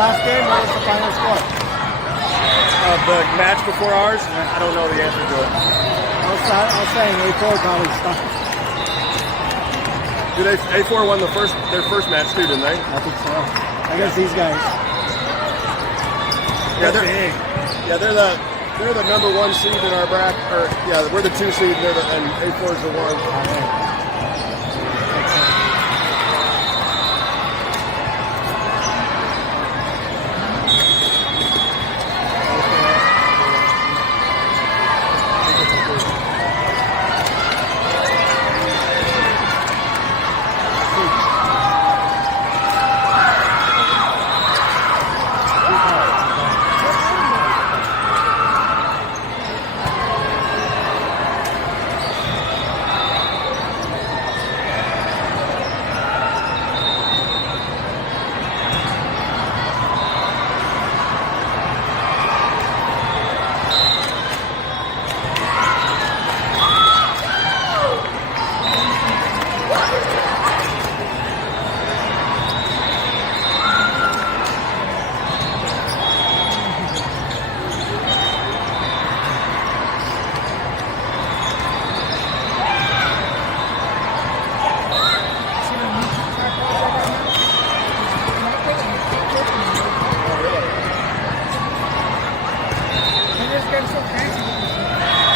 last game? What was the final score? The match before ours? I don't know the answer to it. I was saying A4 probably stopped. A4 won their first match too, didn't they? I think so. I guess these guys. Yeah, they're the number 1 seed in our bracket. Or yeah, we're the 2 seed, and A4 is the 1.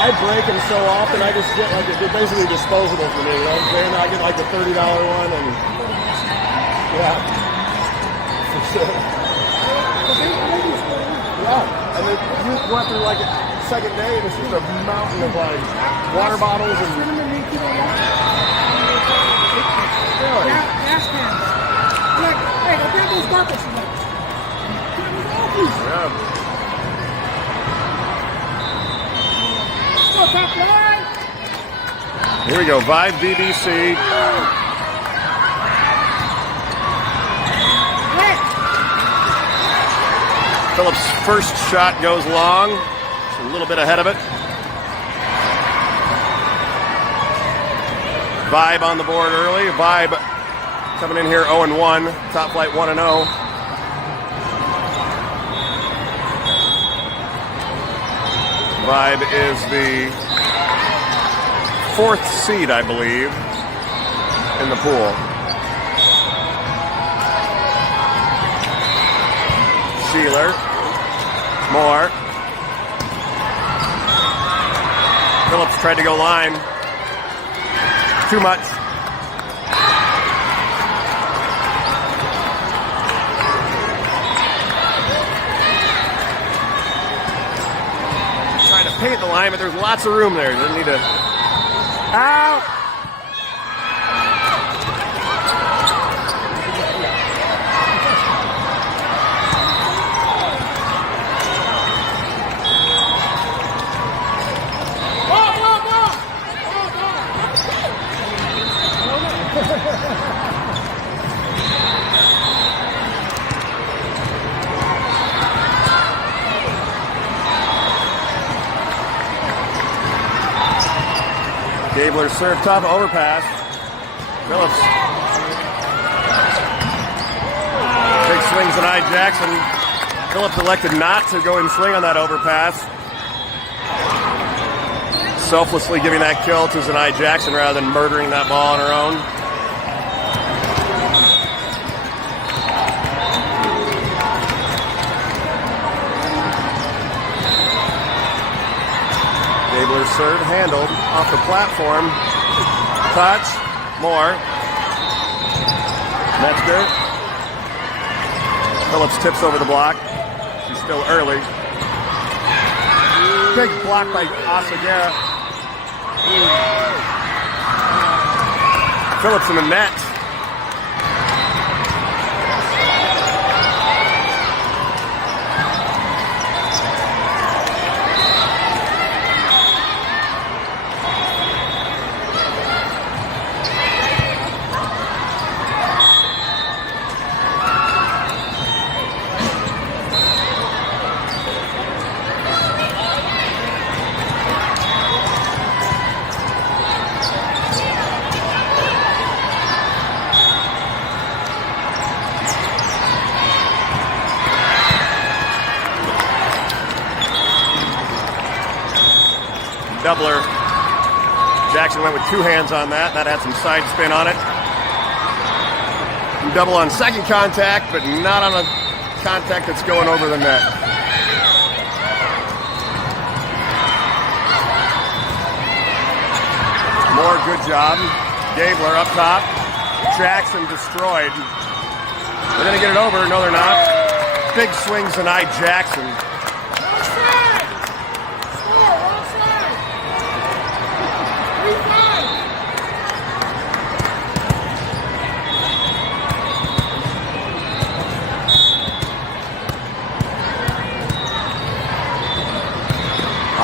I break them so often, I just get like they're basically disposable for me. You know what I'm saying? I get like the $30 one, and yeah, for sure. Yeah, and then you went through like a second day, and it's just a mountain of like water bottles and. Really? Gas cans. Like, hey, go grab those buckets. Yeah. Here we go, VBC. Phillips' first shot goes long. Just a little bit ahead of it. Vibe on the board early. Vibe coming in here 0-1. Top flight 1-0. Vibe is the 4th seed, I believe, in the pool. Sheeler. More. Phillips tried to go line. Too much. Trying to paint the line, but there's lots of room there. Doesn't need to. Out! Gabler serve top overpass. Phillips. Big swings and Jackson. Phillips elected not to go and swing on that overpass. Selflessly giving that kill to Zanai Jackson rather than murdering that ball on her own. Gabler serve handled off the platform. Touch. More. Metzger. Phillips tips over the block. She's still early. Big block by Asagera. Phillips in the net. doubler. Jackson went with 2 hands on that. That had some side spin on it. Double on second contact, but not on a contact that's going over the net. More good job. Gabler up top. Jackson destroyed. They're going to get it over. No, they're not. Big swings tonight, Jackson. Offside! Score, offside! 3-5.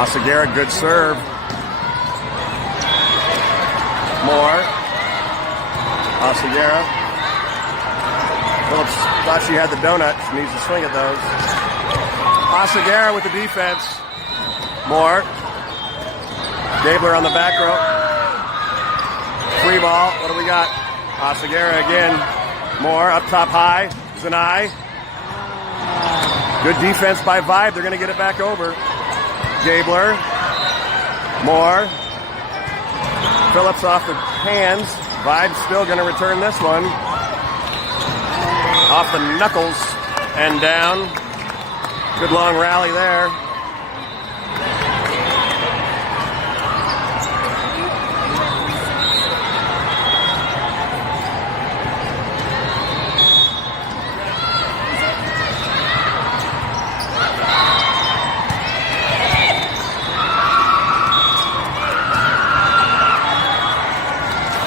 Oseguera, good serve. More. Oseguera. Phillips thought she had the donut. She needs to swing at those. Oseguera with the defense. More. Gabler on the back row. Free ball. What do we got? Oseguera again. More. Up top high. Zanai. Good defense by Vibe. They're going to get it back over. Gabler. More. Phillips off the hands. Vibe still going to return this one. Off the knuckles and down. Good long rally there.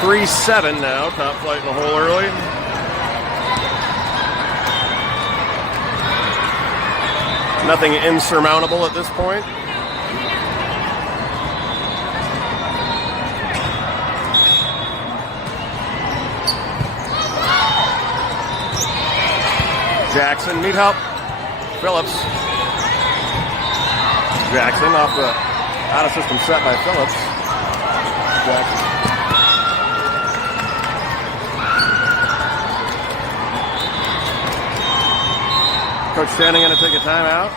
.37 now. Top flight in the hole early. Nothing insurmountable at this point. Jackson, need help. Phillips. Jackson off the out of system set by Phillips. Jackson. Coach Standing going to take a timeout.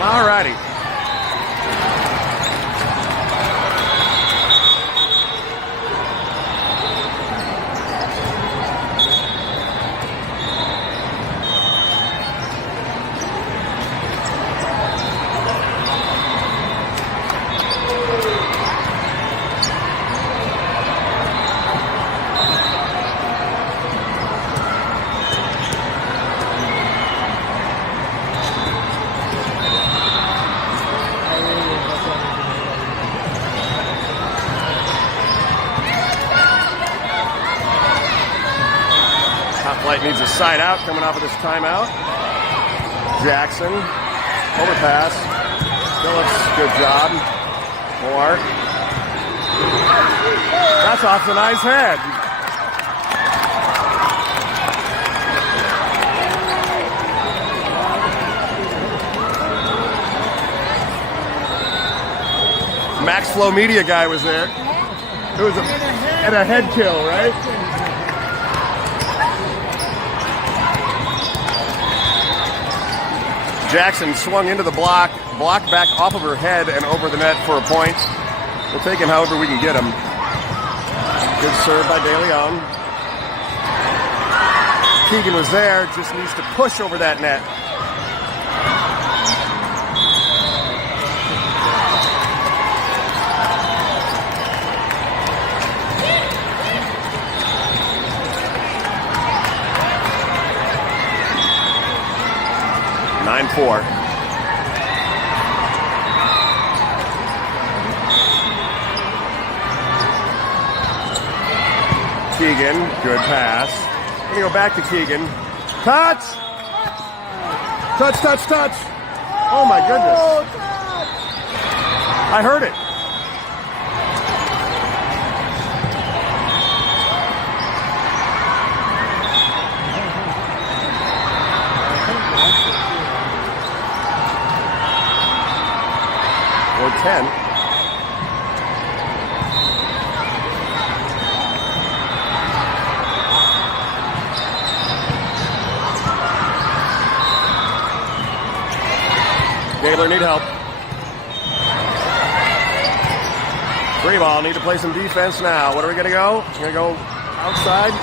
Alrighty. Flight needs a side out coming off of this timeout. Jackson, overpass. Phillips, good job. Moore. That's off the nice head. Max Flow Media guy was there. It was a head kill, right? Jackson swung into the block back off of her head and over the net for a point. We'll take him however we can get him. Good serve by De Leon. Keegan was there, just needs to push over that net. Four. Keegan, good pass. We're going to go back to Keegan. Touch! Touch, touch, touch. Oh my goodness. I heard it. Or 10. Gabler need help. Free ball, need to play some defense now. What are we going to go? We're going to go outside.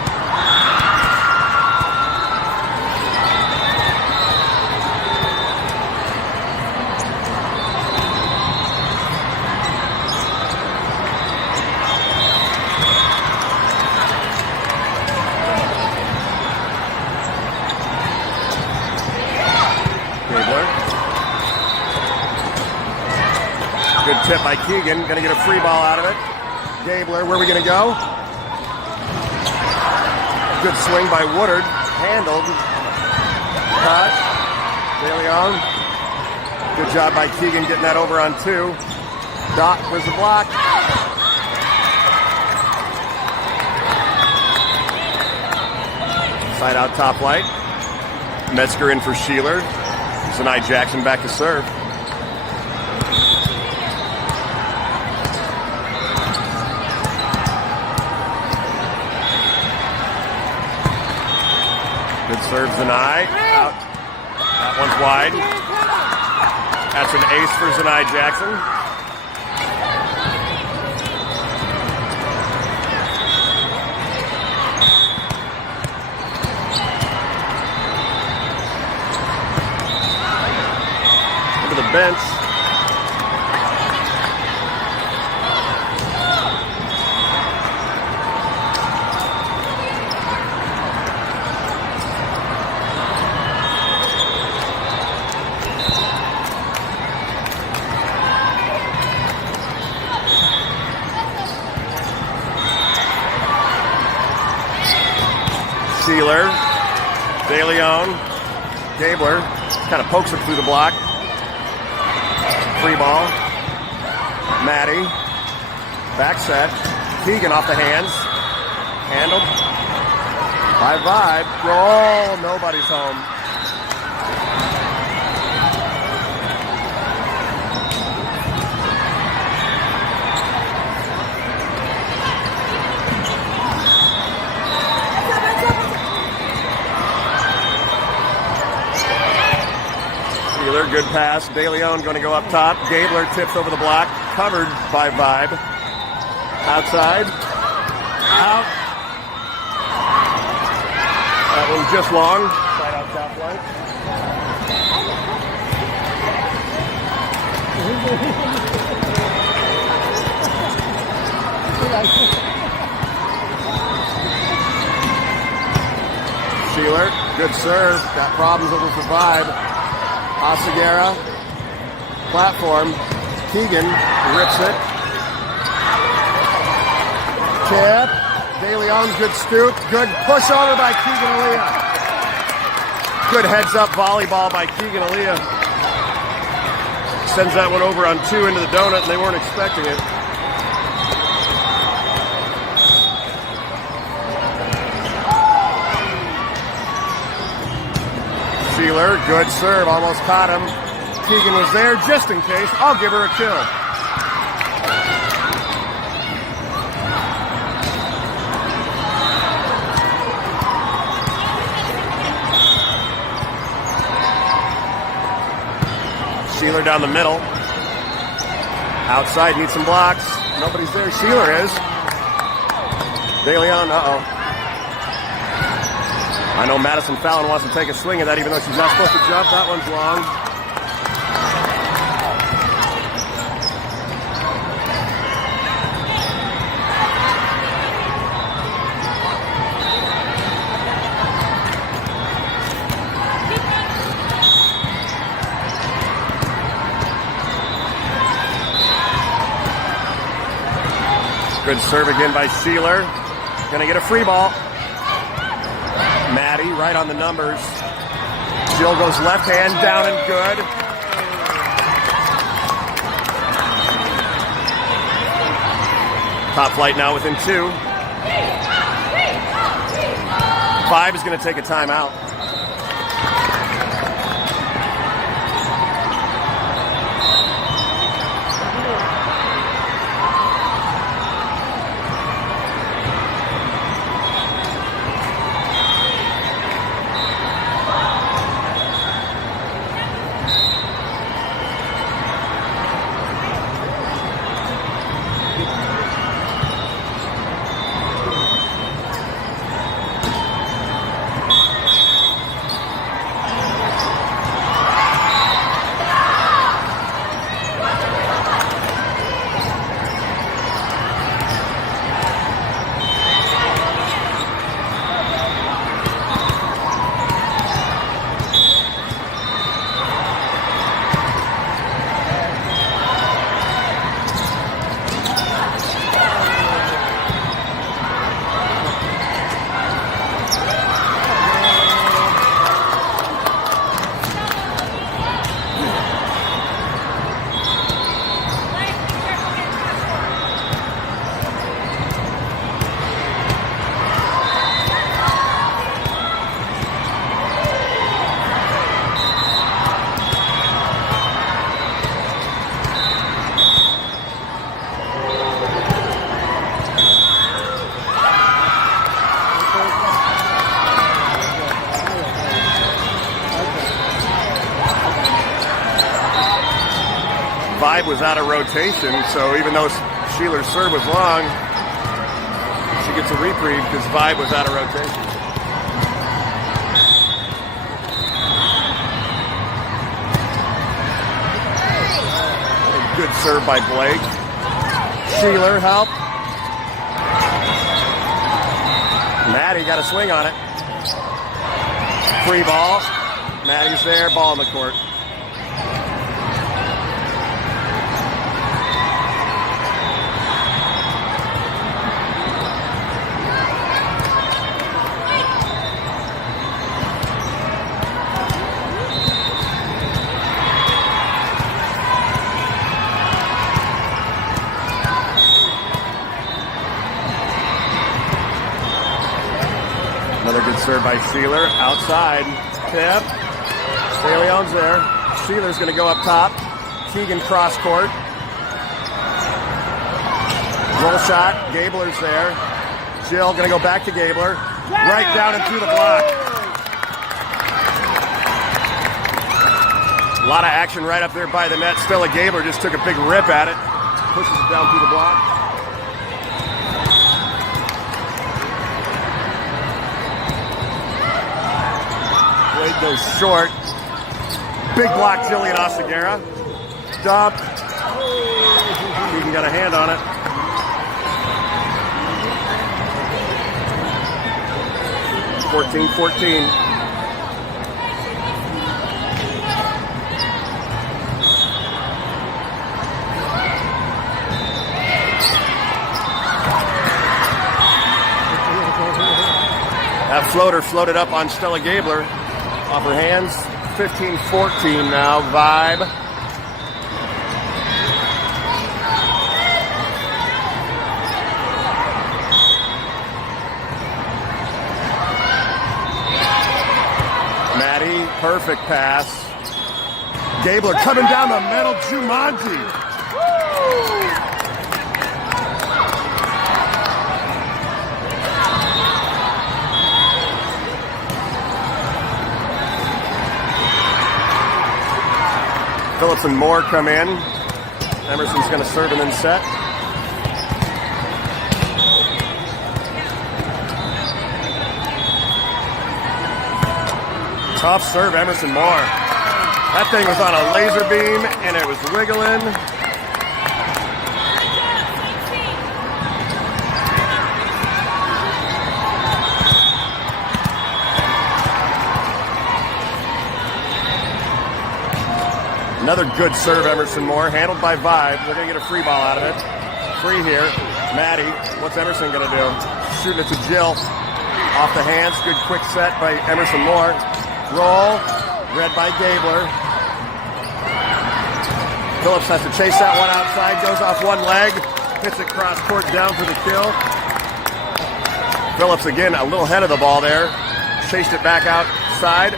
Good tip by Keegan. Going to get a free ball out of it. Gabler, where are we going to go? Good swing by Woodard. Handled. Cut. De Leon. Good job by Keegan getting that over on 2. Doc was the block. Side out top light. Metzger in for Sheeler. Zanai Jackson back to serve. Good serve, Zanai. Out. That one's wide. That's an ace for Zanai Jackson. Look at the bench. Sheeler, De Leon, Gabler, kind of pokes him through the block. Free ball. Maddie, back set. Keegan off the hands. Handled. By Vibe. Oh, nobody's home. Good pass. De Leon going to go up top. Gabler tips over the block. Covered by Vibe. Outside. Out. That one just long. Side out top line. Sheeler. Good serve. Got problems over for Vibe. Asagera, platform, Keegan rips it. Tip, De Leon, good scoop, good push over by Keegan Aaliyah. Good heads up volleyball by Keegan Aaliyah. Sends that one over on 2 into the donut and they weren't expecting it. Sheeler, good serve, almost caught him. Keegan was there just in case. I'll give her a kill. Sheeler down the middle. Outside, needs some blocks. Nobody's there. Sheeler is. De Leon, uh-oh. I know Madison Fallon wants to take a swing at that even though she's not supposed to jump. That one's long. Good serve again by Sheeler. Gonna get a free ball. Maddie right on the numbers. Jill goes left hand down and good. Top flight now within 2. Vibe is going to take a timeout. Vibe was out of rotation, so even though Sheeler's serve was long, she gets a reprieve because Vibe was out of rotation. Good serve by Blake. Sheeler help. Maddie got a swing on it. Free ball. Maddie's there, ball in the court. Another good serve by Sheeler. Outside. Tip. DeLeon's there. Sheeler's going to go up top. Keegan cross court. Roll shot. Gabler's there. Jill going to go back to Gabler. Right down and through the block. A lot of action right up there by the net. Stella Gabler just took a big rip at it. Pushes it down through the block. Blade goes short. Big block, Jillian Oseguera. Stop. Keegan got a hand on it. It's 14-14. That floater floated up on Stella Gabler off her hands. 15-14 now. Vibe. Maddie, perfect pass. Gabler coming down the middle. Jumanji. Phillips and Moore come in. Emerson's going to serve and then set. Tough serve, Emerson Moore. That thing was on a laser beam and it was wiggling. Another good serve, Emerson Moore, handled by Vibe. They're going to get a free ball out of it. Free here. Maddie, what's Emerson going to do? Shooting it to Jill. Off the hands, good quick set by Emerson Moore. Roll, read by Gabler. Phillips has to chase that one outside, goes off one leg, hits it cross court down for the kill. Phillips again a little ahead of the ball there, chased it back outside,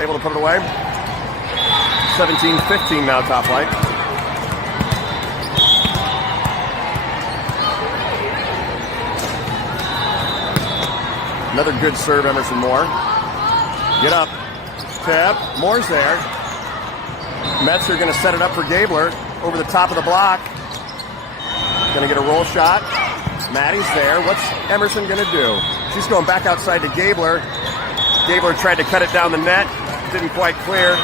able to put it away. 17-15 now, Top Flight. Another good serve, Emerson Moore. Get up, tap, Moore's there. Mets are going to set it up for Gabler over the top of the block. Going to get a roll shot. Maddie's there. What's Emerson going to do? She's going back outside to Gabler. Gabler tried to cut it down the net. Didn't quite clear.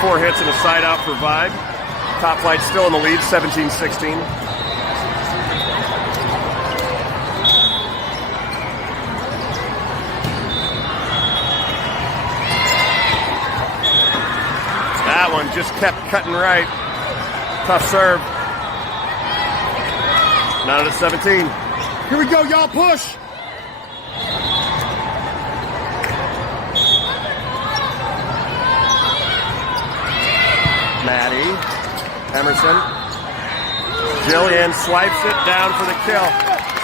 4 hits and a side out for Vibe. Top Flight still in the lead, 17-16. That one just kept cutting right. Tough serve. Not at 17. Here we go, y'all, push! Maddie, Emerson, Jillian swipes it down for the kill.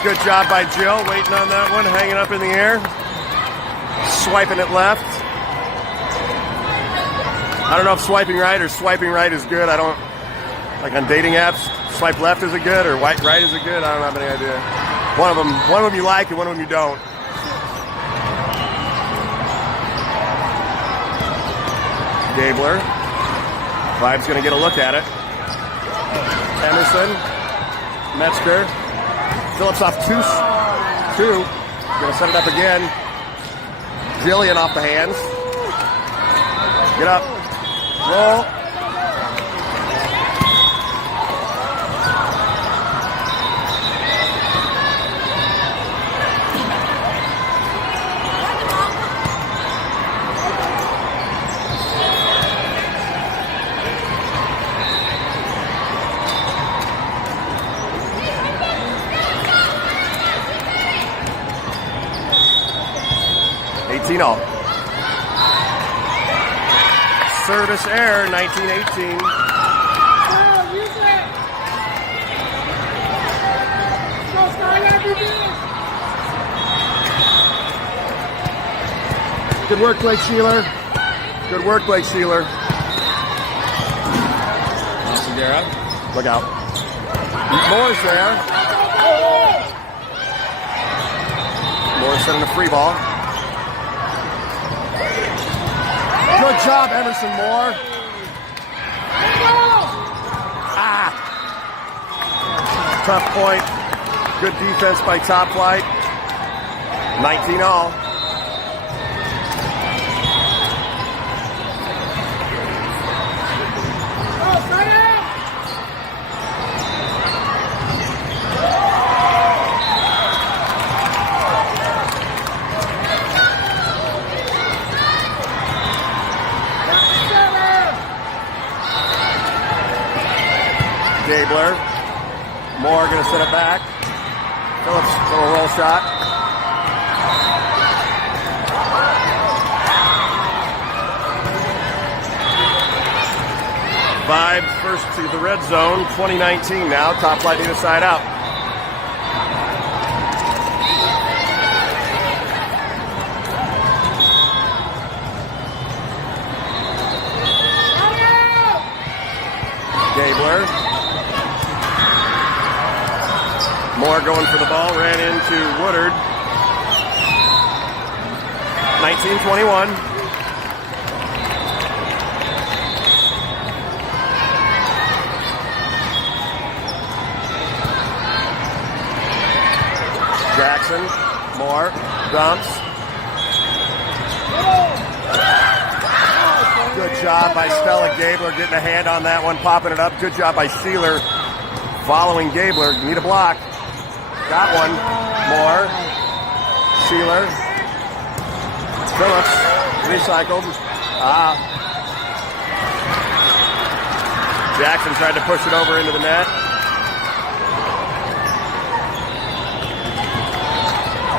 Good job by Jill, waiting on that one, hanging up in the air. Swiping it left. I don't know if swiping right or swiping right is good. I don't, like on dating apps, swipe left is it good or right is it good? I don't have any idea. One of them you like and one of them you don't. Gabler. Vibe's going to get a look at it. Emerson. Metzger. Phillips off two. Going to set it up again. Jillian off the hands. Get up. Roll. All. Service error, 19-18. Good work, Blake Sheeler. Good work, Blake Sheeler. Segura, look out. Moore's there. Moore's setting a free ball. Good job, Emerson Moore. Tough point. Good defense by Top Flight. 19-all. Gabler. Moore going to set it back. Phillips, little roll shot. Vibe first to the red zone. 2019 now. Top Flight either side out. Gabler. Moore going for the ball, ran into Woodard. 19-21. Jackson, Moore, dumps. Good job by Stella Gabler getting a hand on that one, popping it up. Good job by Sheeler following Gabler. Need a block. Got one. Moore. Sheeler. Phillips. Recycled. Jackson tried to push it over into the net.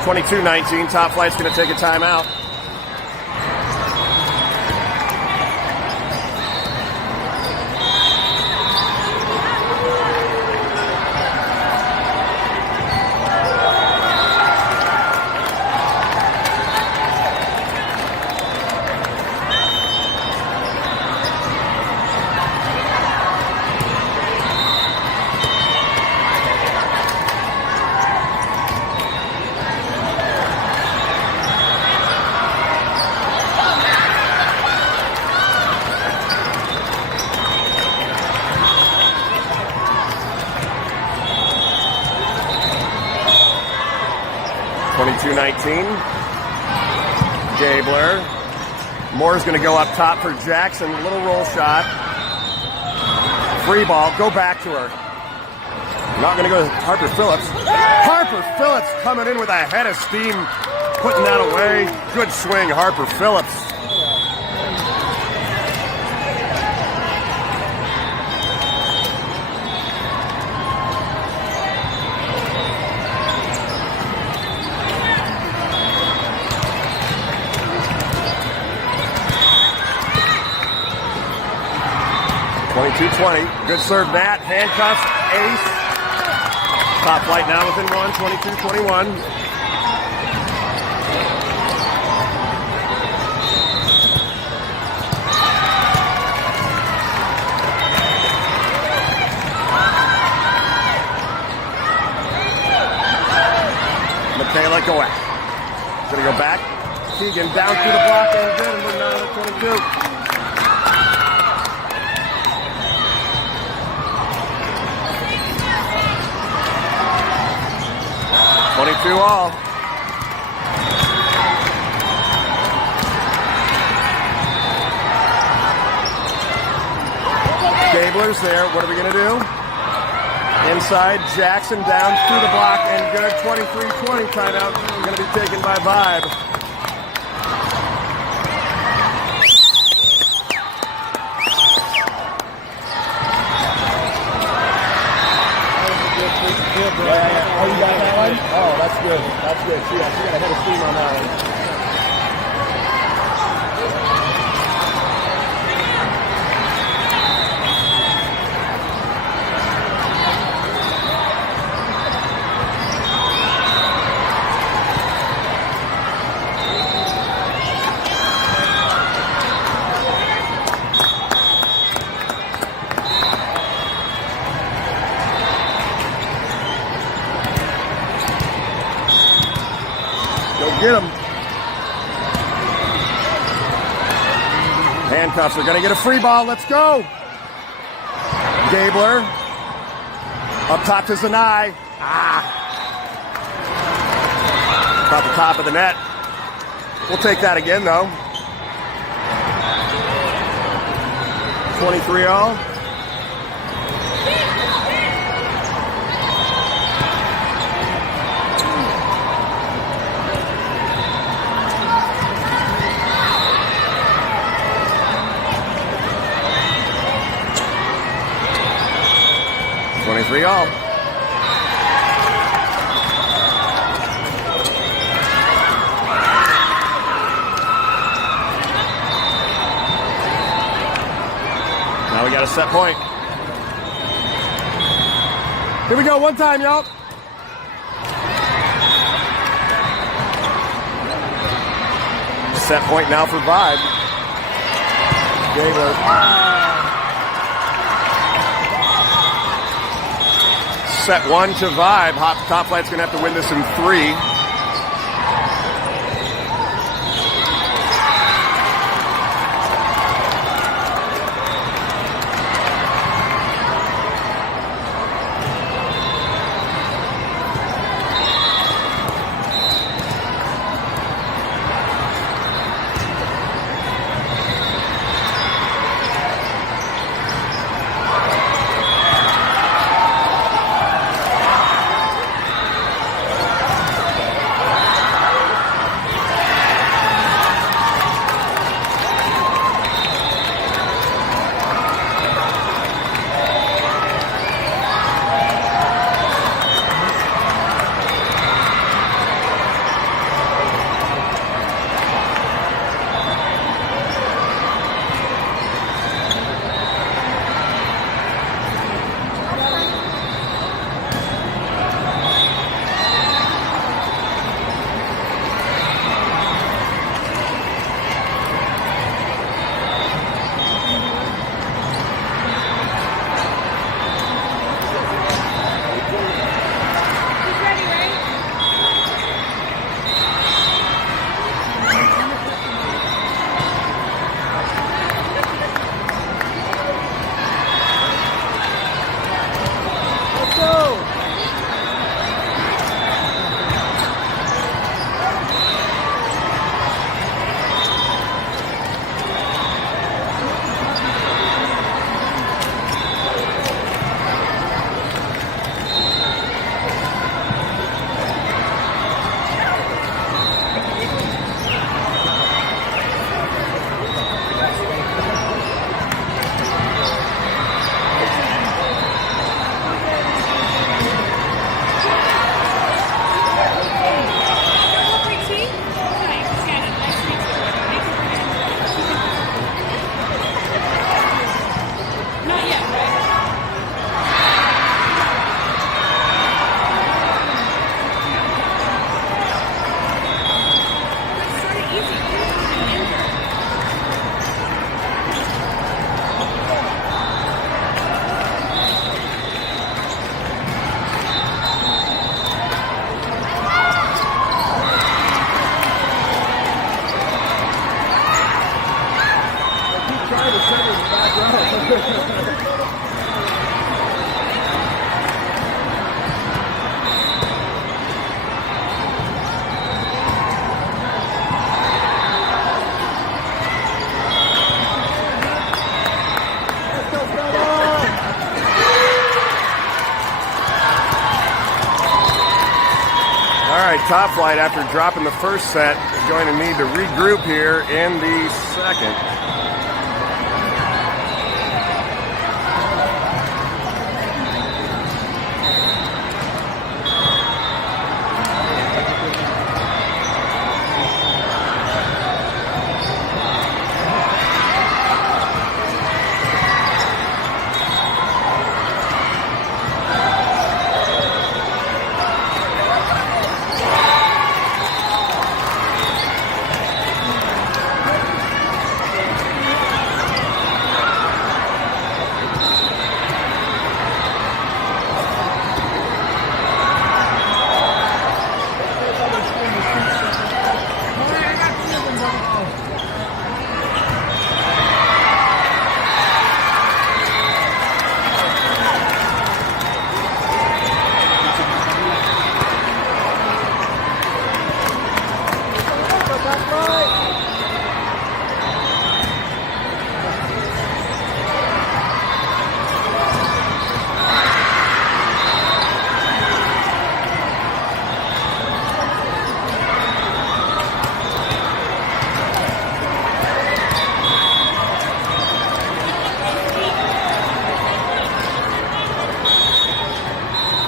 22-19. Top Flight's going to take a timeout. 22-19. Gabler. Moore's going to go up top for Jackson. Little roll shot. Free ball. Go back to her. Not going to go to Harper Phillips. Harper Phillips coming in with a head of steam. Putting that away. Good swing, Harper Phillips. Good serve, Matt. Handcuffs, ace. Top flight now within one, 22-21. Michaela Goak. Gonna go back. Keegan down through the block and good, and we're now at 22. 22 all. Gabler's there. What are we going to do? Inside, Jackson down through the block and good. 23-20 timeout. Going to be taken by Vibe. Oh, you got that one? Oh, that's good. That's good. She got a head of steam on that one. Get him. Handcuffs are going to get a free ball. Let's go. Gabler. Up top to Zanai. About the top of the net. We'll take that again, though. 23-all. All. Now we got a set point. Here we go, one time, y'all. Set point now for Vibe. Gabler. Set one to Vibe. Top flight's going to have to win this in 3. Top Flight, after dropping the first set, is going to need to regroup here in the second.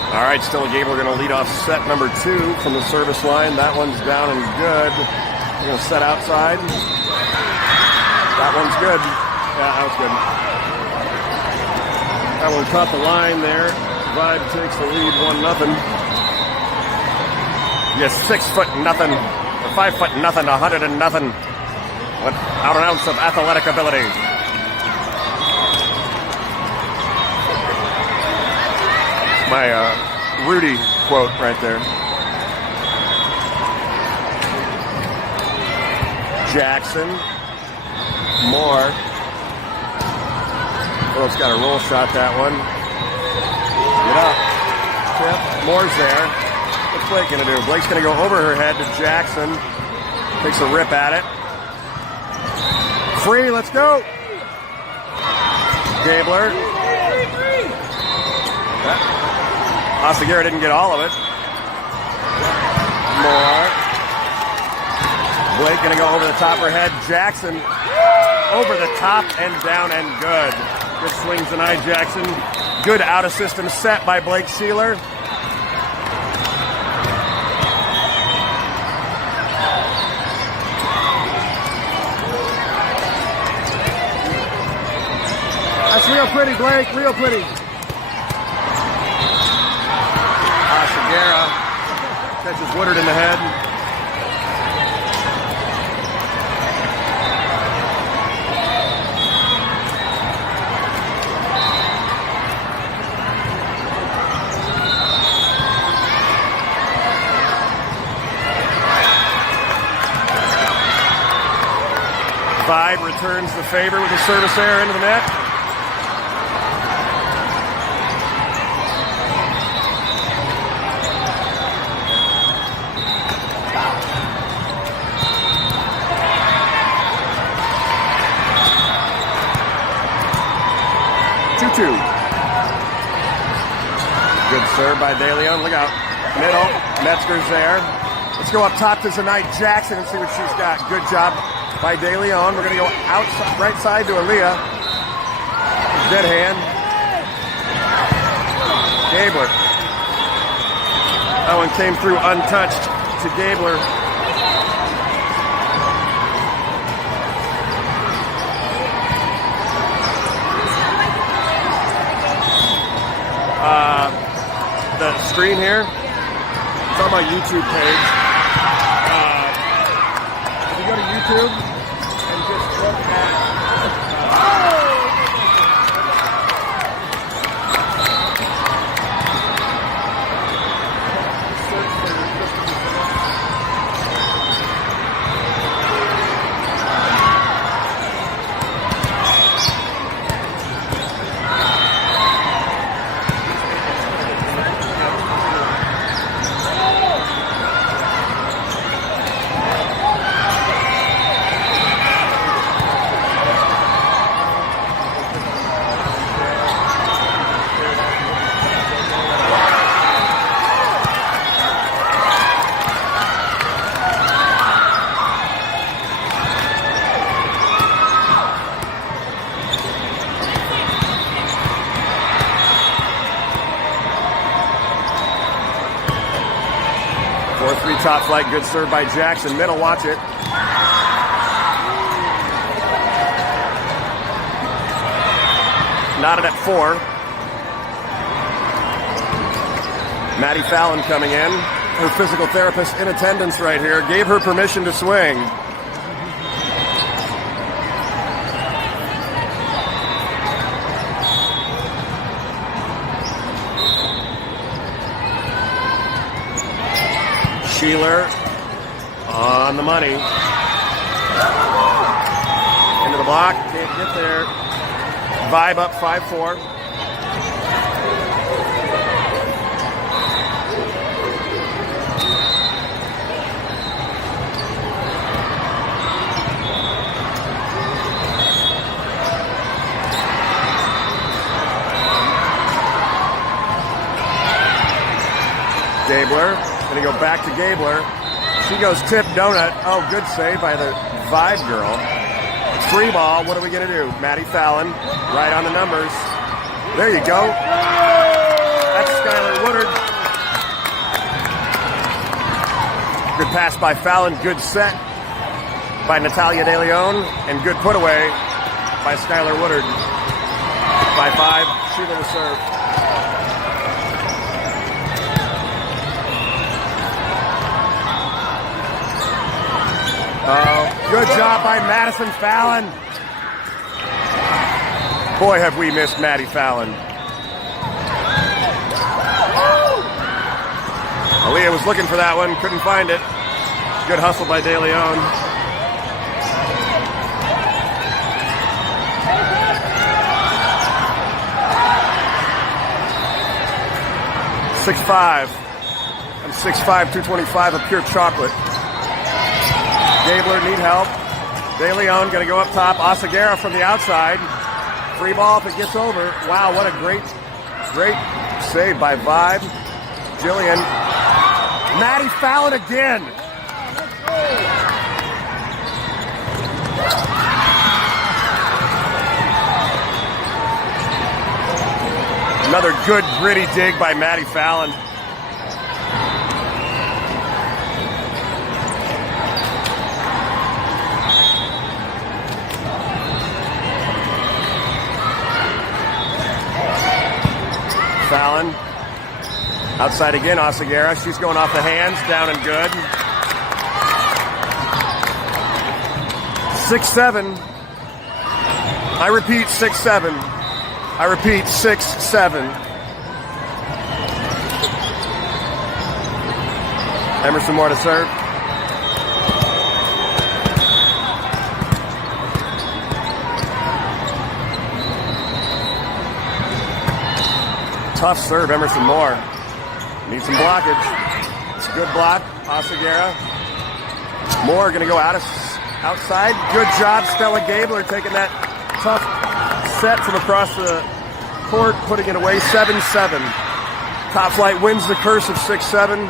All right, Stella Gabler going to lead off set number 2 from the service line. That one's down and good. We're going to set outside. That one's good. Yeah, that was good. That one caught the line there. Vibe takes the lead 1-0. Yes, 6 foot nothing, or 5 foot nothing, 100 and nothing, without an ounce of athletic ability. My Rudy quote right there. Jackson, Moore. Phillips got a roll shot that one. Get up. Tip. Moore's there. What's Blake going to do? Blake's going to go over her head to Jackson. Takes a rip at it. Free. Let's go. Gabler. Ostaguera didn't get all of it. Moore. Blake going to go over the top of her head. Jackson over the top and down and good. Good swings tonight, Jackson. Good out-of-system set by Blake Sealer. That's real pretty, Blake. Real pretty. Ostaguera catches Woodard in the head. Vibe returns the favor with a service error into the net. Good serve by De Leon. Look out. Middle. Metzger's there. Let's go up top to Zanite Jackson and see what she's got. Good job by De Leon. We're going to go outside, right side to Aaliyah. Dead hand. Gabler. That one came through untouched to Gabler. The screen here, it's on my YouTube page. If you go to YouTube and just look at 4-3 top flight. Good serve by Jackson. Middle, watch it. Knotted at 4. Maddie Fallon coming in. Her physical therapist in attendance right here. Gave her permission to swing. Sheeler on the money. Into the block. Can't get there. Vibe up 5-4. Gabler. Going to go back to Gabler. She goes tip donut. Oh, good save by the Vibe girl. Free ball. What are we going to do? Maddie Fallon. Right on the numbers. There you go. That's Skylar Woodard. Good pass by Fallon. Good set by Natalia De Leon. And good put away by Skylar Woodard. By 5. Sheila to serve. Good job by Madison Fallon. Boy, have we missed Maddie Fallon. Aaliyah was looking for that one, couldn't find it. Good hustle by De Leon. I'm 6'5", 225 of pure chocolate. Gabler need help. De Leon going to go up top. Oseguera from the outside. Free ball if it gets over. Wow, what a great save by Vibe. Jillian. Maddie Fallon again. Another good gritty dig by Maddie Fallon. Fallon. Outside again, Oseguera. She's going off the hands, down and good. 6-7. I repeat, 6-7. I repeat, 6-7. Emerson Moore to serve. Tough serve, Emerson Moore. Needs some blockage. It's a good block, Oseguera. Moore going to go outside. Good job, Stella Gabler, taking that tough set from across the court, putting it away, 7-7. Top Flight wins the curse of 6-7.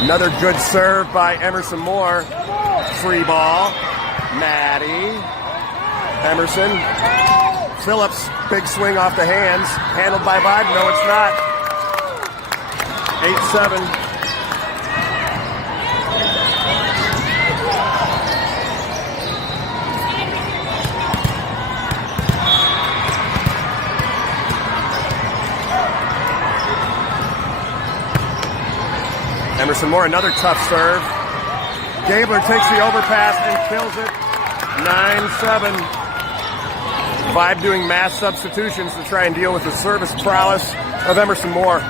Another good serve by Emerson Moore. Free ball. Maddie. Emerson. Phillips. Big swing off the hands. Handled by Vibe. No, it's not. 8-7. Emerson Moore, another tough serve. Gabler takes the overpass and kills it. 9-7. Vibe doing mass substitutions to try and deal with the service prowess of Emerson Moore.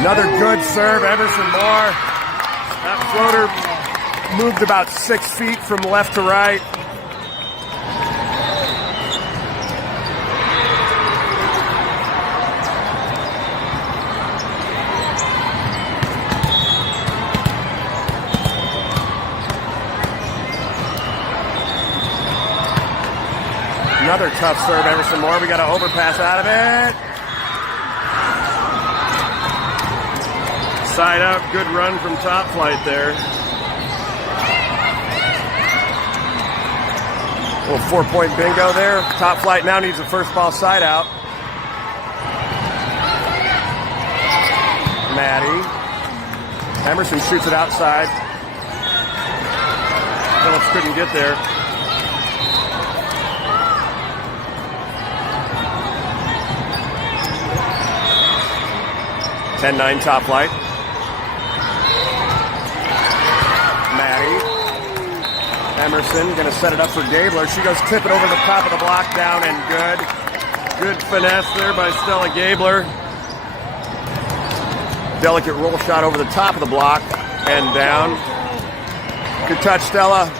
Another good serve, Emerson Moore. That floater moved about 6 feet from left to right. Another tough serve, Emerson Moore. We got an overpass out of it. Side out, good run from Top Flight there. Little 4-point bingo there. Top Flight now needs a first ball side out. Maddie. Emerson shoots it outside. Phillips couldn't get there. (10-9) Top Flight. Maddie. Emerson going to set it up for Gabler. She goes tipping over the top of the block, down and good. Good finesse there by Stella Gabler. Delicate roll shot over the top of the block and down. Good touch, Stella.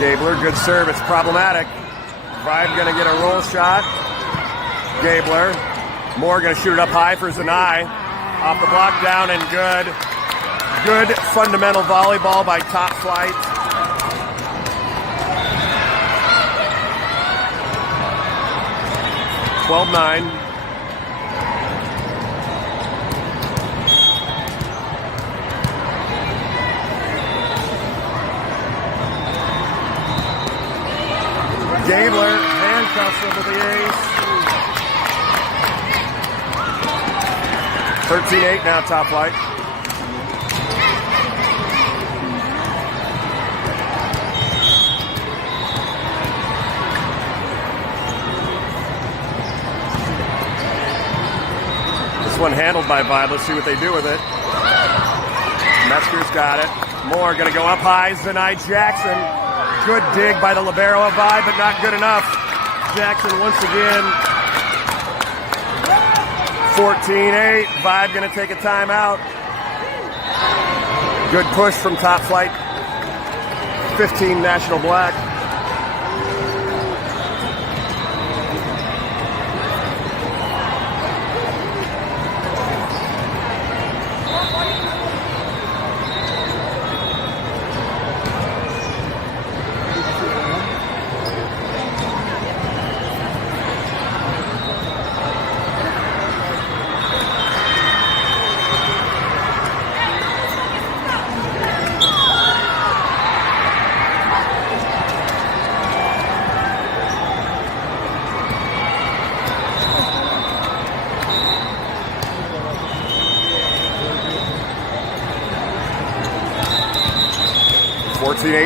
Gabler, good serve. It's problematic. Vibe going to get a roll shot. Gabler. Moore going to shoot it up high for Zanai. Off the block, down and good. Good fundamental volleyball by Top Flight. (12-9). Gabler handcuffs him with the ace. 13-8 now, Top Flight. This one handled by Vibe. Let's see what they do with it. Metzger's got it. Moore going to go up high. Zanai Jackson. Good dig by the libero of Vibe, but not good enough. Jackson once again. 14-8. Vibe going to take a timeout. Good push from Top Flight. 15 National Black.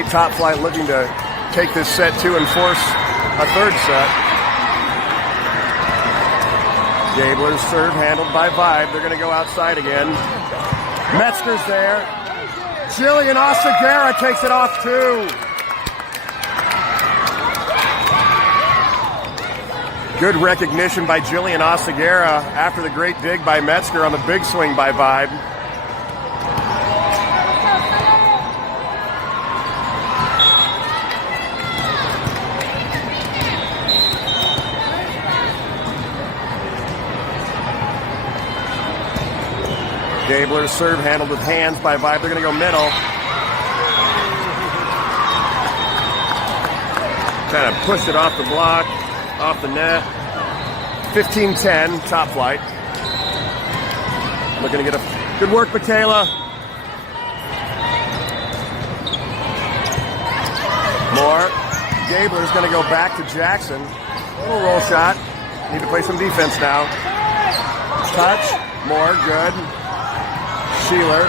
Top Flight looking to take this set two and force a third set. Gabler's serve handled by Vibe. They're going to go outside again. Metzger's there. Jillian Osagara takes it off too. Good recognition by Jillian Osagara after the great dig by Metzger on the big swing by Vibe. Gabler's serve handled with hands by Vibe. They're going to go middle. Kind of pushed it off the block, off the net. 15-10, Top Flight. Looking to get a good work, Michaela. Moore. Gabler's going to go back to Jackson. A little roll shot. Need to play some defense now. Touch. Moore, good. Sheeler.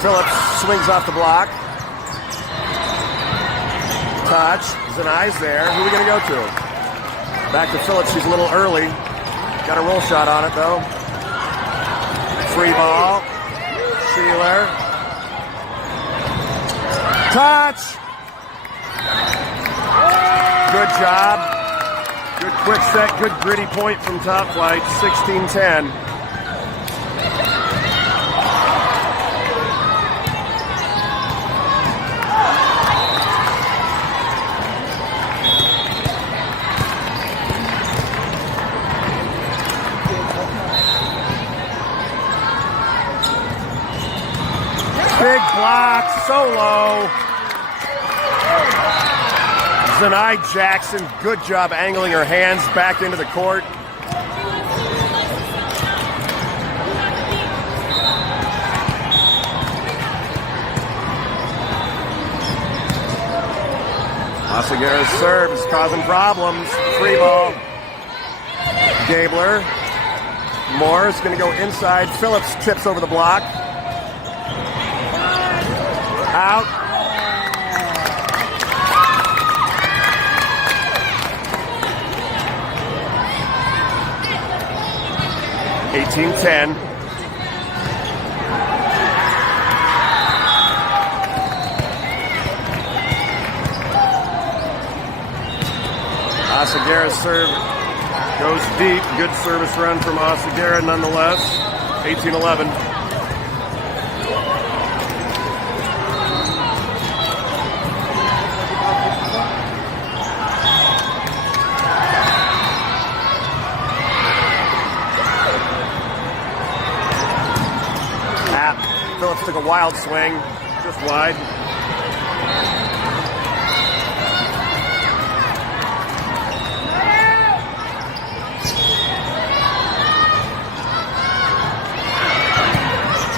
Phillips swings off the block. Touch. Zanai's there. Who are we going to go to? Back to Phillips. She's a little early. Got a roll shot on it, though. Free ball. Sheeler. Touch. Good job. Good quick set. Good gritty point from Top Flight. 16-10. block, so low. Zanai Jackson, good job angling her hands back into the court. Asagara's serve is causing problems. Free ball. Gabler. Moore is going to go inside. Phillips tips over the block. Out. (18-10). Asagara's serve goes deep. Good service run from Asagara nonetheless. 18-11. Phillips took a wild swing, just wide.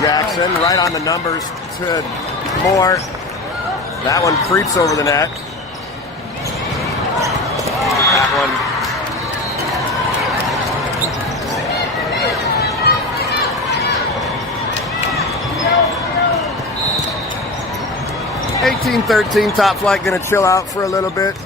Jackson right on the numbers to Moore. That one creeps over the net. That one. 18-13, Top Flight gonna chill out for a little bit.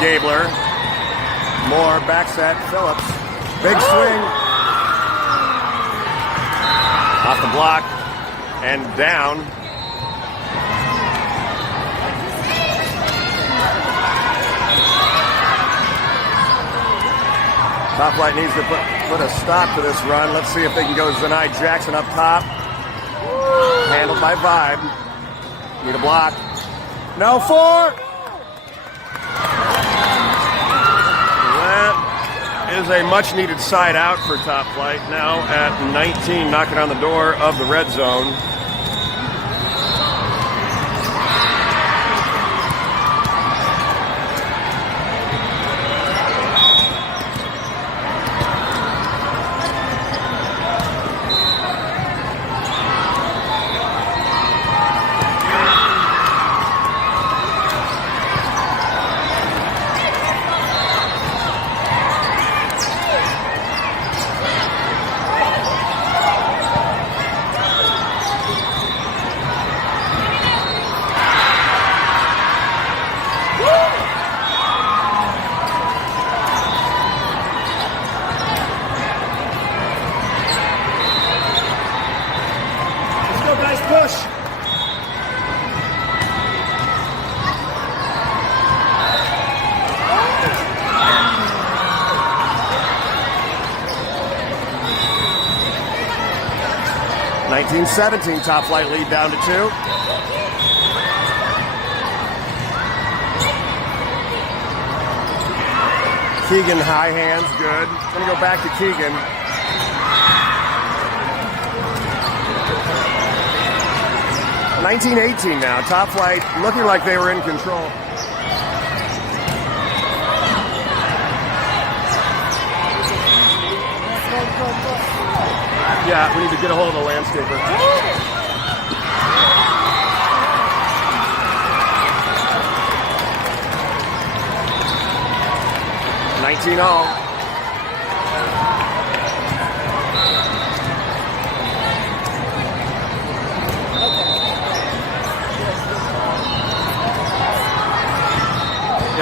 Gabler. Moore, back set, Phillips. Big swing. Off the block and down. Top Flight needs to put a stop to this run. Let's see if they can go Zanai Jackson up top. Handled by Vibe. Need a block. No, 4. Is a much-needed side out for Top Flight, now at 19, knocking on the door of the red zone. Push. (19-17), Top Flight lead down to 2. Keegan high hands, good. Gonna go back to Keegan. 19-18 now. Top Flight looking like they were in control. Yeah, we need to get a hold of the landscaper. 19-all.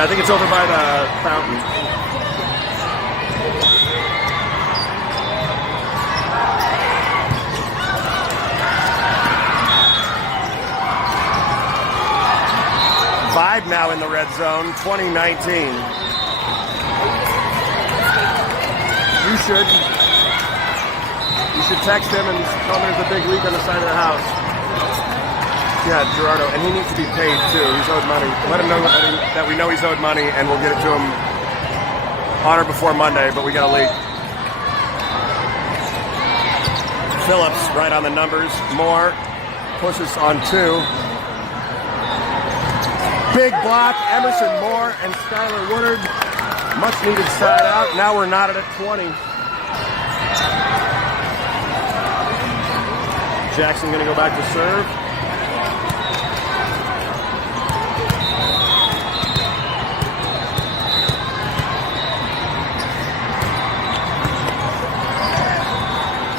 Yeah, I think it's over by the fountain. Vibe now in the red zone, 2019. You should text him and tell him there's a big leak on the side of the house. Yeah, Gerardo, and he needs to be paid too. He's owed money. Let him know that we know he's owed money, and we'll get it to him on or before Monday, but we got a leak. Phillips right on the numbers. Moore pushes on 2. Big block, Emerson Moore and Skylar Woodard. Much needed side out. Now we're knotted at 20. Jackson going to go back to serve.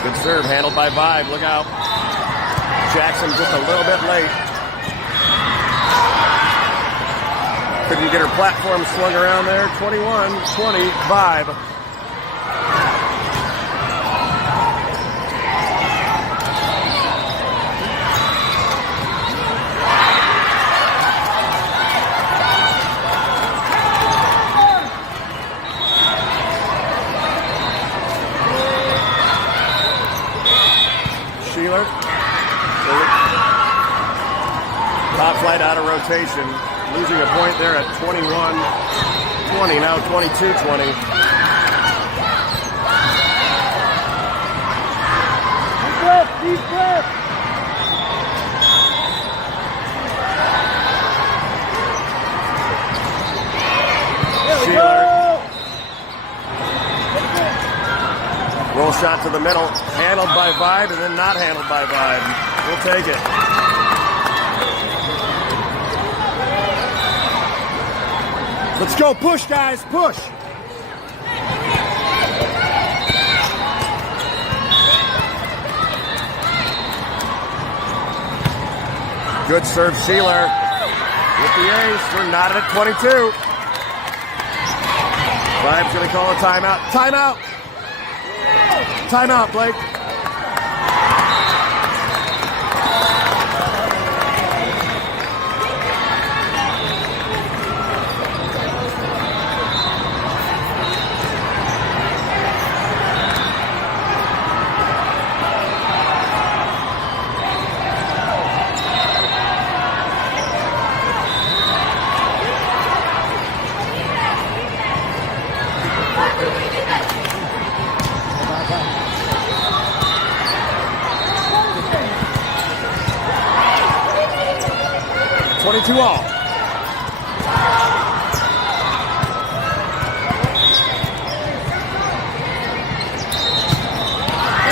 Good serve, handled by Vibe. Look out. Jackson just a little bit late. Couldn't get her platform swung around there. 21-20, Vibe. Sheeler. Top flight out of rotation. Losing a point there at 21-20, now 22-20. Deep breath. Sheeler. Roll shot to the middle. Handled by Vibe and then not handled by Vibe. We'll take it. Let's go, push, guys, push. Good serve, Sealer. With the ace, we're knotted at 22. Vibe's gonna call a timeout. Timeout! Timeout, Blake. To all.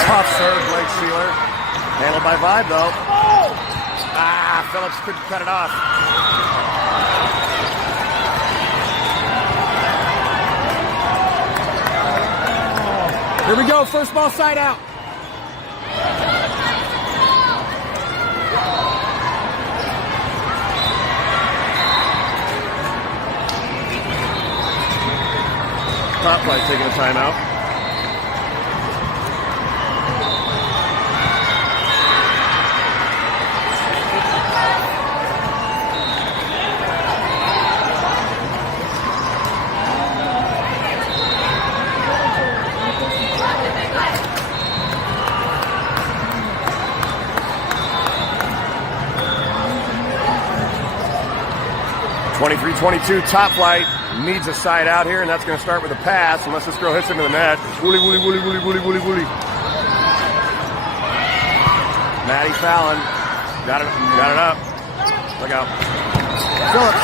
Tough serve, Blake Sheeler. Handled by Vibe, though. Phillips couldn't cut it off. Here we go, first ball side out. Top flight taking a timeout. .23-22, top flight. Needs a side out here, and that's going to start with a pass unless this girl hits him in the net. Wooly, wooly, wooly, wooly, wooly, wooly, wooly. Maddie Fallon got it up. Look out. Phillips.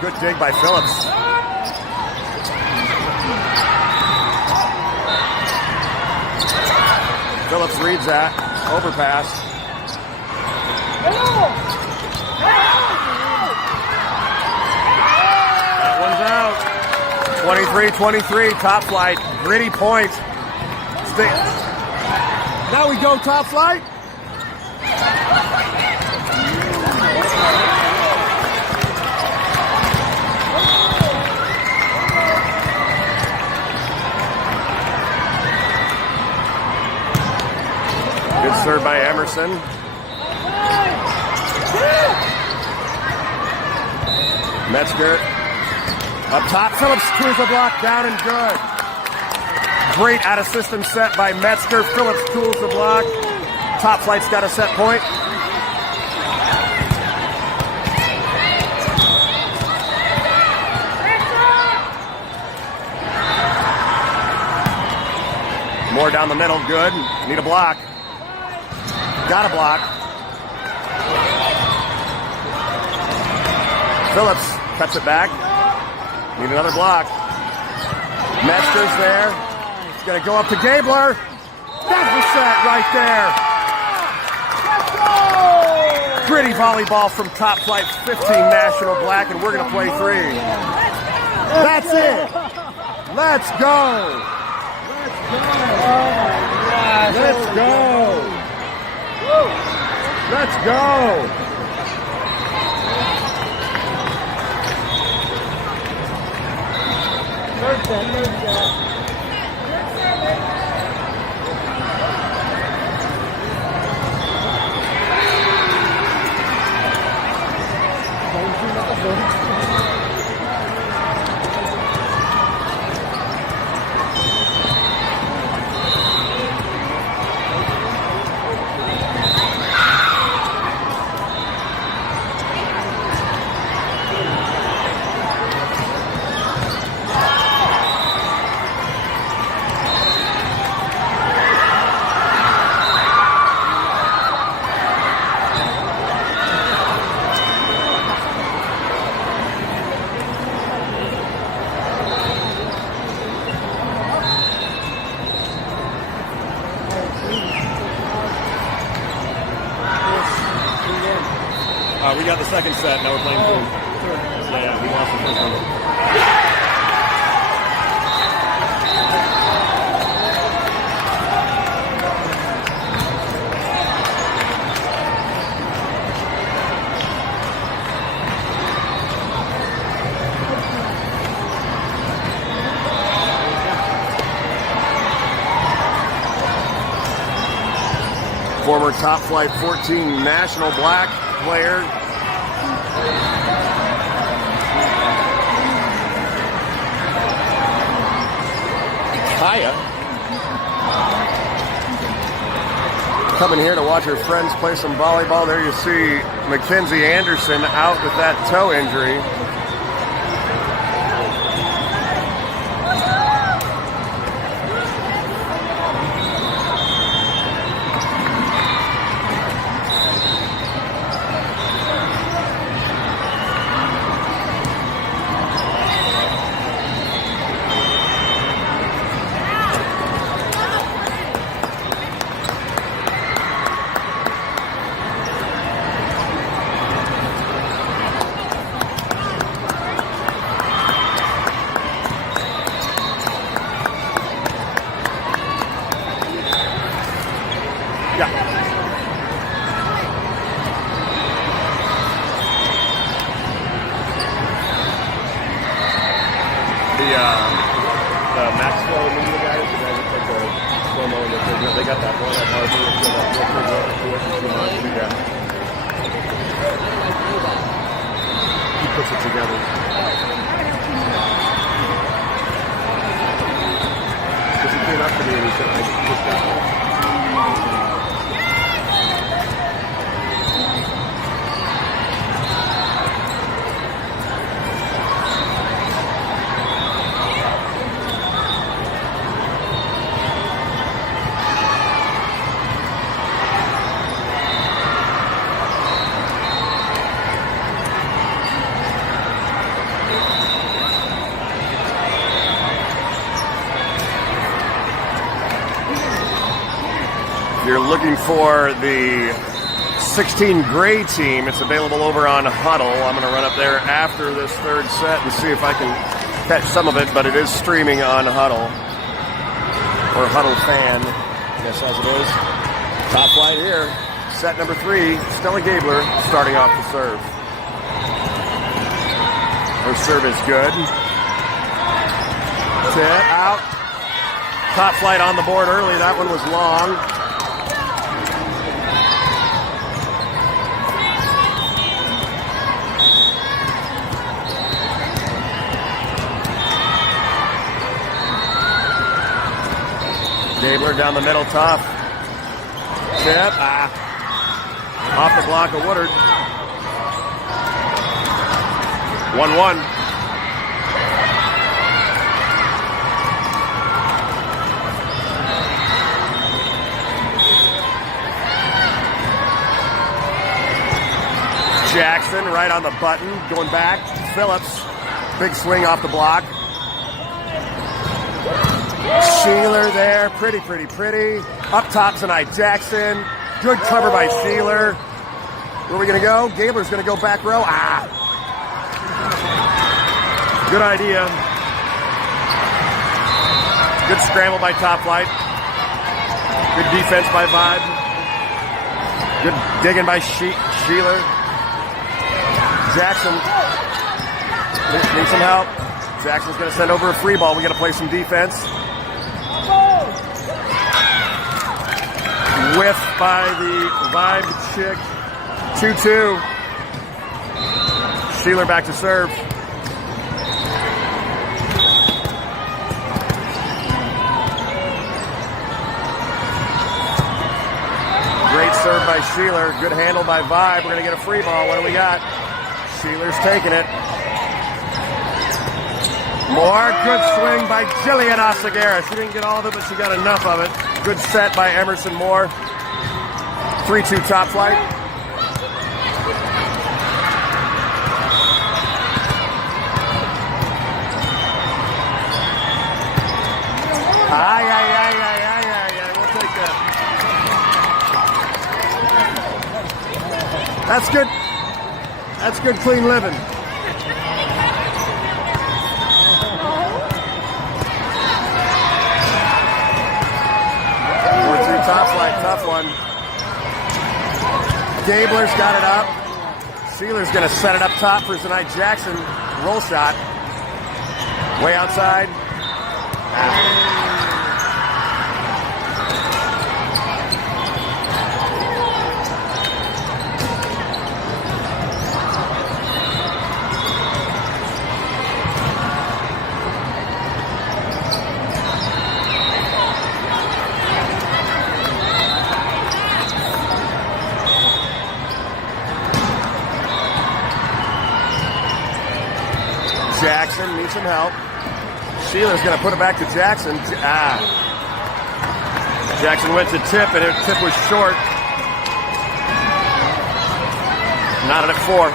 Good dig by Phillips. Phillips reads that. Overpass. Out. 23-23, top flight, gritty point. Now we go top flight. Good serve by Emerson. Metzger up top. Phillips screws the block down and good. Great out of system set by Metzger. Phillips cools the block. Top flight's got a set point. More down the middle, good. Need a block. Got a block. Phillips cuts it back. Need another block. Metzger's there. He's going to go up to Gabler. That's the set right there. Gritty volleyball from top flight 15 National Black, and we're going to play 3. That's it. Let's go. Let's go. Let's go. We got the second set. Now we're playing 2. Yeah, we lost the first one. Former top flight 14 National Black player. Kaya coming here to watch her friends play some volleyball. There you see Mackenzie Anderson out with that toe injury. The Maxwell media guys, the guys that take the slow-mo and they got that one at Harvey and so that real do that. He puts it together. Because he came up to me and he said, I just got it. You're looking for the 16 gray team. It's available over on Huddle. I'm going to run up there after this third set and see if I can catch some of it, but it is streaming on Huddle or Huddle Fan, I guess as it is. Top flight here. Set number 3, Stella Gabler starting off the serve. Her serve is good. Tip out. Top flight on the board early. That one was long. Gabler down the middle, tough. Tip, off the block of Woodard. 1-1. Jackson right on the button, going back. Phillips, big swing off the block. Sheeler there, pretty. Up top tonight, Jackson. Good cover by Sheeler. Where are we going to go? Gabler's going to go back row. Good idea. Good scramble by Top Flight. Good defense by Vibe. Good digging by Sheeler. Jackson needs some help. Jackson's going to send over a free ball. We got to play some defense. Whiff by the Vibe chick. 2-2. Sheeler back to serve. Great serve by Sheeler. Good handle by Vibe. We're going to get a free ball. What do we got? Sheeler's taking it. More good swing by Jillian Oseguera. She didn't get all of it, but she got enough of it. Good set by Emerson Moore. 3-2 Top Flight. We'll take that. That's good. That's good clean living. 4-3 Top Flight, tough one. Gabler's got it up. Sheeler's going to set it up top for tonight. Jackson, roll shot. Way outside. Jackson needs some help. Sheeler's going to put it back to Jackson. Jackson went to tip, and her tip was short. Not at 4.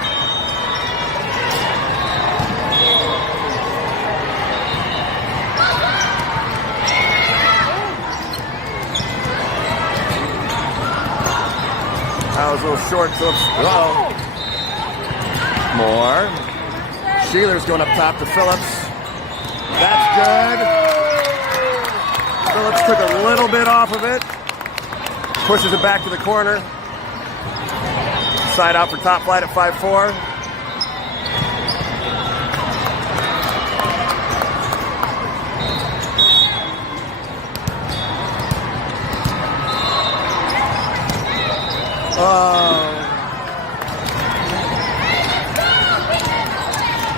That was a little short. More. Sheeler's going up top to Phillips. That's good. Phillips took a little bit off of it. Pushes it back to the corner. Side out for Top Flight at 5-4.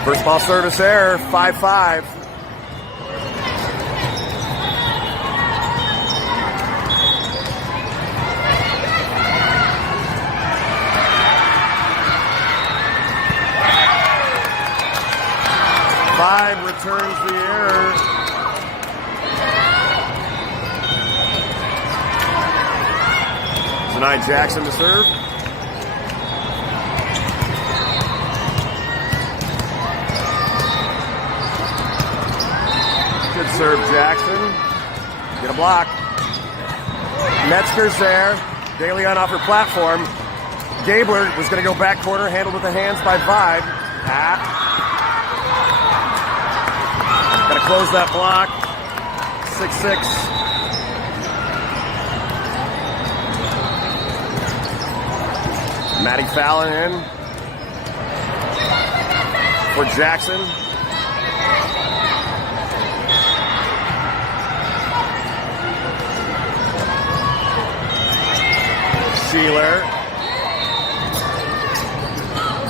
First ball service error, 5-5. Vibe returns the error. Tonight Jackson to serve. Good serve, Jackson. Get a block. Metzger's there. DeLeon off her platform. Gabler was going to go back corner, handled with the hands by Vibe. Got to close that block. 6-6. Maddie Fallon in for Jackson. Sheeler.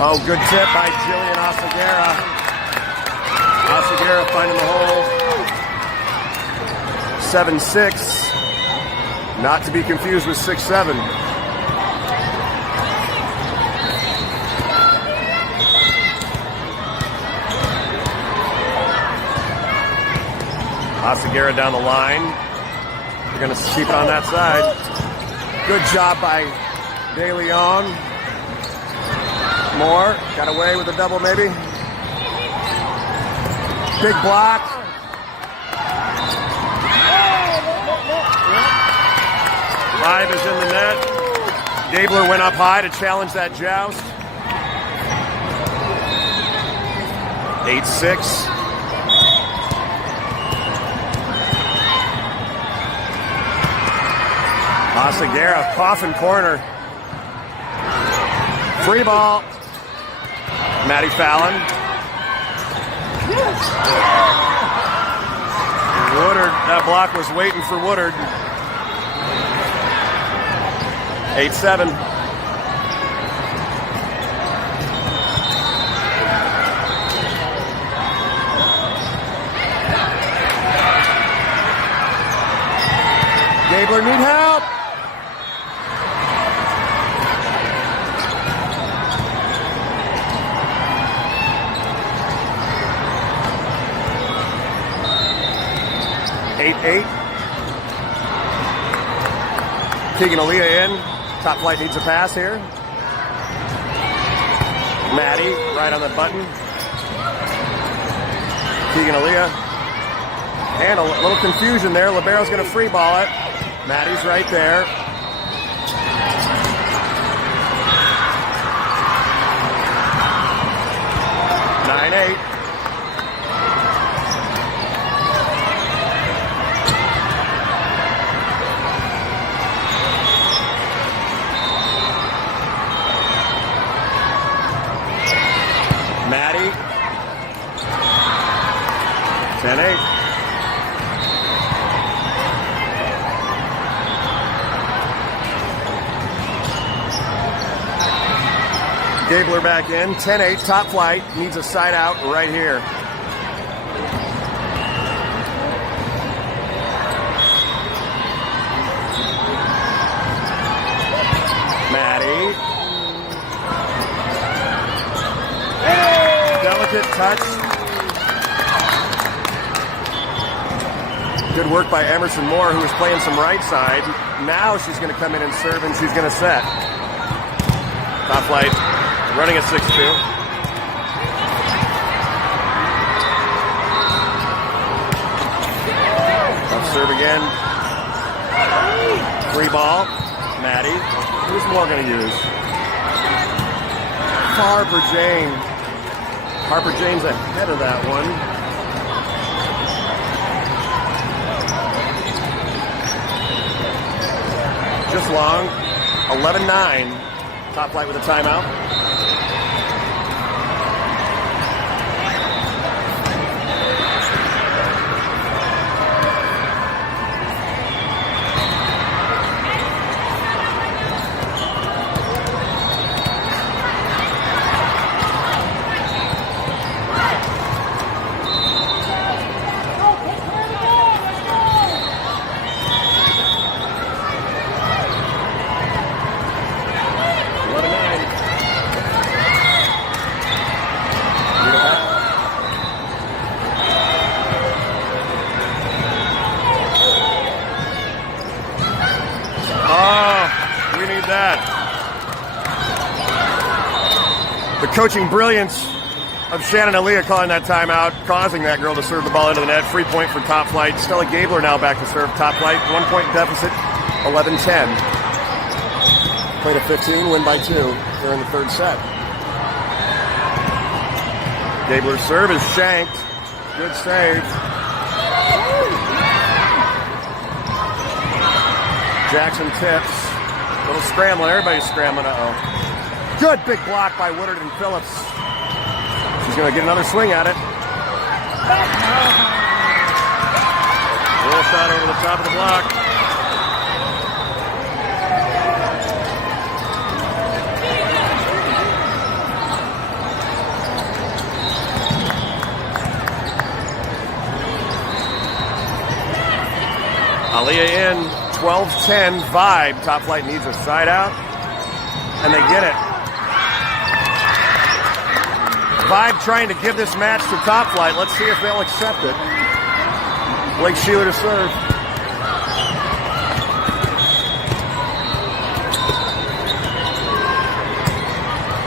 Oh, good tip by Jillian Oseguera. Oseguera finding the hole. 7-6. Not to be confused with 6'7". Asagera down the line. They're going to keep it on that side. Good job by De Leon. Moore got away with a double maybe. Big block. Five is in the net. Gabler went up high to challenge that joust. 8-6. Asagera, coffin corner. Free ball. Maddie Fallon. Woodard, that block was waiting for Woodard. 8-7. Gabler need help. Keegan Aaliyah in. Top flight needs a pass here. Maddie right on the button. Keegan Aaliyah. And a little confusion there. Libero's going to free ball it. Maddie's right there. Nine-8. Maddie. 10-8. Gabler back in. 10-8. Top flight. Needs a side out right here. Maddie. Delicate touch. Good work by Emerson Moore, who was playing some right side. Now she's going to come in and serve, and she's going to set. Top flight running at 6-2. Up serve again. Free ball. Maddie. Who's Moore going to use? Harper Jane. Harper Jane's ahead of that one. Just long. 11-9. Top flight with a timeout. The coaching brilliance of Shannon Aaliyah calling that timeout, causing that girl to serve the ball into the net. Free point for top flight. Stella Gabler now back to serve top flight. 1 point deficit, 11-10. Played a 15, win by 2 here in the third set. Gabler's serve is shanked. Good save. Jackson tips. Little scrambling. Everybody's scrambling. Uh-oh. Good big block by Woodard and Phillips. She's going to get another swing at it. Roll shot over the top of the block. Aaliyah in, 12-10 Vibe. Top Flight needs a side out, and they get it. Vibe trying to give this match to Top Flight. Let's see if they'll accept it. Blake Sheeler to serve.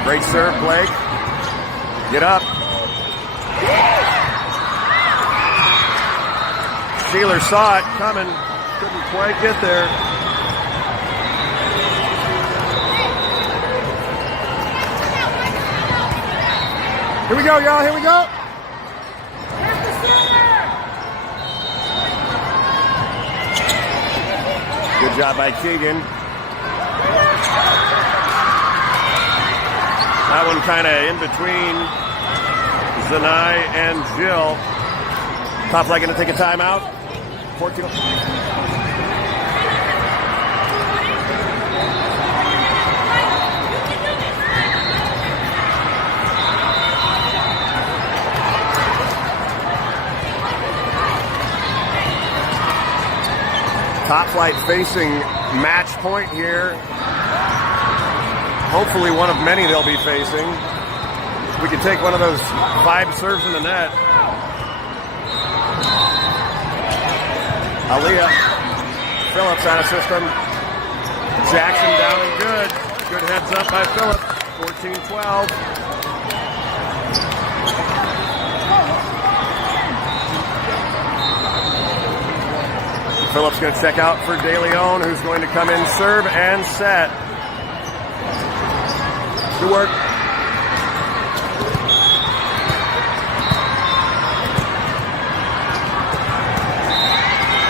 Great serve, Blake. Get up. Sheeler saw it coming. Couldn't quite get there. Here we go, y'all. Here we go. Good job by Keegan. That one kind of in between Zanai and Jill. Top Flight going to take a timeout. 14. Top Flight facing match point here. Hopefully one of many they'll be facing. We could take one of those Vibe serves in the net. Aaliyah. Phillips out of system. Jackson down and good. Good heads up by Phillips. 14-12. Phillips going to check out for De Leon, who's going to come in, serve, and set. Good work.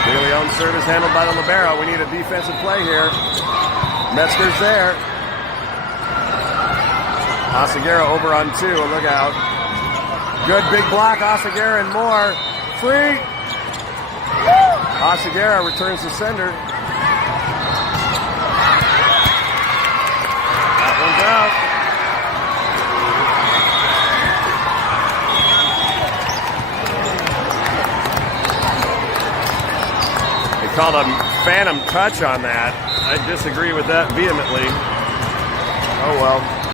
De Leon's serve is handled by the libero. We need a defensive play here. Metzger's there. Oseguera over on 2. Look out. Good big block. Oseguera and more. Free. Oseguera returns the sender. That one's out. They called a phantom touch on that. I disagree with that vehemently. Oh well.